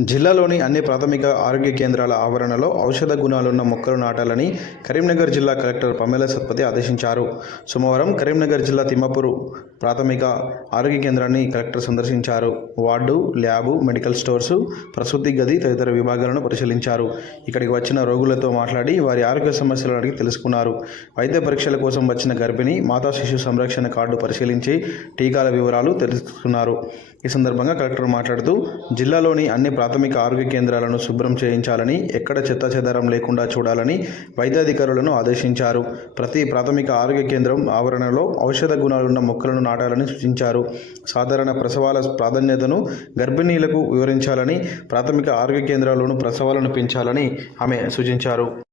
జిల్లాలోని అన్ని ప్రాథమిక ఆరోగ్య కేంద్రాల ఆవరణలో ఔషధ గుణాలున్న మొక్కలు నాటాలని కరీంనగర్ జిల్లా కలెక్టర్ పమేల సత్పతి ఆదేశించారు. సోమవారం కరీంనగర్ జిల్లా తిమ్మపూరు ప్రాథమిక ఆరోగ్య కేంద్రాన్ని కలెక్టర్ సందర్శించారు. వార్డు ల్యాబు మెడికల్ స్టోర్సు ప్రసూతి గది తదితర విభాగాలను పరిశీలించారు. ఇక్కడికి వచ్చిన రోగులతో మాట్లాడి వారి ఆరోగ్య సమస్యలను అడిగి తెలుసుకున్నారు. వైద్య పరీక్షల కోసం వచ్చిన గర్భిణి మాతా శిశు సంరక్షణ కార్డు పరిశీలించి టీకాల వివరాలు తెలుసుకున్నారు. ఈ సందర్భంగా కలెక్టర్ మాట్లాడుతూ జిల్లాలోని అన్ని ప్రాథమిక ఆరోగ్య కేంద్రాలను శుభ్రం చేయించాలని ఎక్కడ చెత్త చెదారం లేకుండా చూడాలని వైద్యాధికారులను ఆదేశించారు. ప్రతి ప్రాథమిక ఆరోగ్య కేంద్రం ఆవరణలో ఔషధ గుణాలున్న మొక్కలను నాటాలని సూచించారు. సాధారణ ప్రసవాల ప్రాధాన్యతను గర్భిణీలకు వివరించాలని ప్రాథమిక ఆరోగ్య కేంద్రాల్లోనూ ప్రసవాలను పెంచాలని ఆమె సూచించారు.